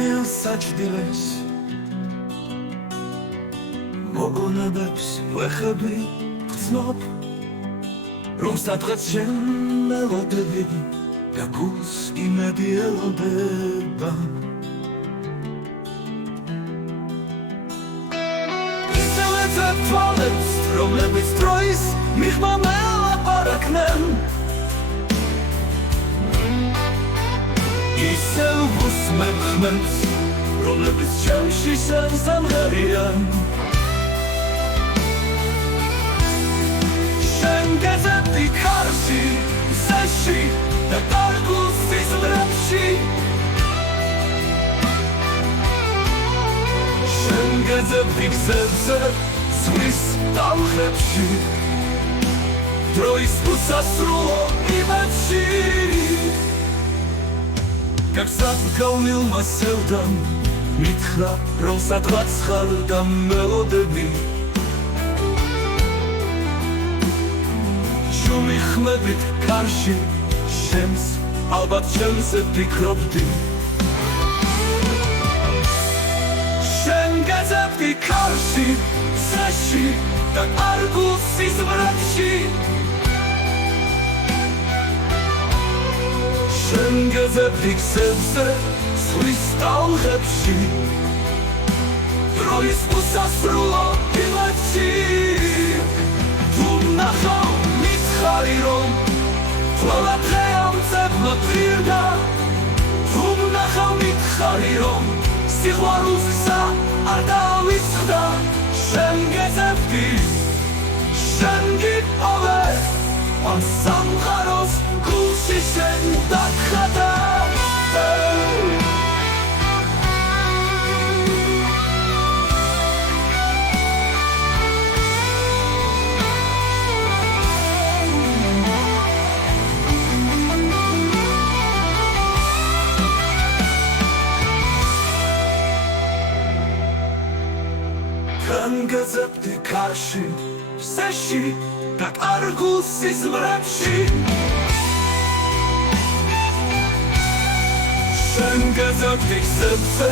ხმელს საჭდილეს მოგონებებს ვეხები გრძნობ რომ სადღაც შენ მელოდები და გულს იმედი ელოდება ისევე თვალებს რომლებიც დროის მიღმა მელაპარაკნენ ისევ უსმენ ხმებს რომლებიც ჩემში შენს ამღერიან გეზებდი ქარში, სეში და კარგულ სიზმრებში შენ გეზებდი გზებზე, ზღვის ტალღებში დროის უსასრულო იმედში გაგზავნა გავლილმა სევდამ მითხრა რომ სადღაც ხარ და მელოდები მიხმებით კარში შენს ალბათ ჩემზე ფიქრობდი შენ გეზებდი კარში სეში და კარგულ სიზმრებში შენ გეზებდი გზებზე ზღვის ტალღებში დროის უსასრულო იმედში თუ ნახავ ხარირომ ყველა დღე ამწევნა პირდა თუ ნახავ მითხარირომ სიყვარულს გზა არ დავიწყდა შენ გეზებდი შენ გიპოვე ამ სამყაროს გულში შენ დაგხატა გეზებდი კარში, სეში და კარგულ სიზმრებში შენ გეზებდი გზებზე,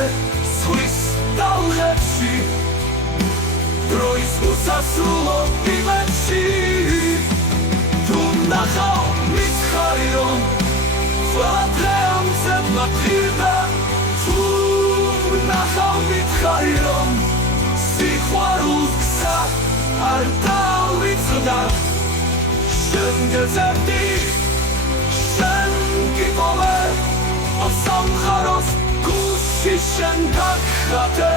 ზღვის ტალღებში დროის უსასრულო იმედში თუ ნახავ მითხარი რომ ყველა დღე ამწევნა პირდა თუ ნახავ მითხარი რომ სიყვარულს გზა არ დავიწყდა შენ გეზებდი შენ გიპოვე ამ სამყაროს გულში შენ დაგხატე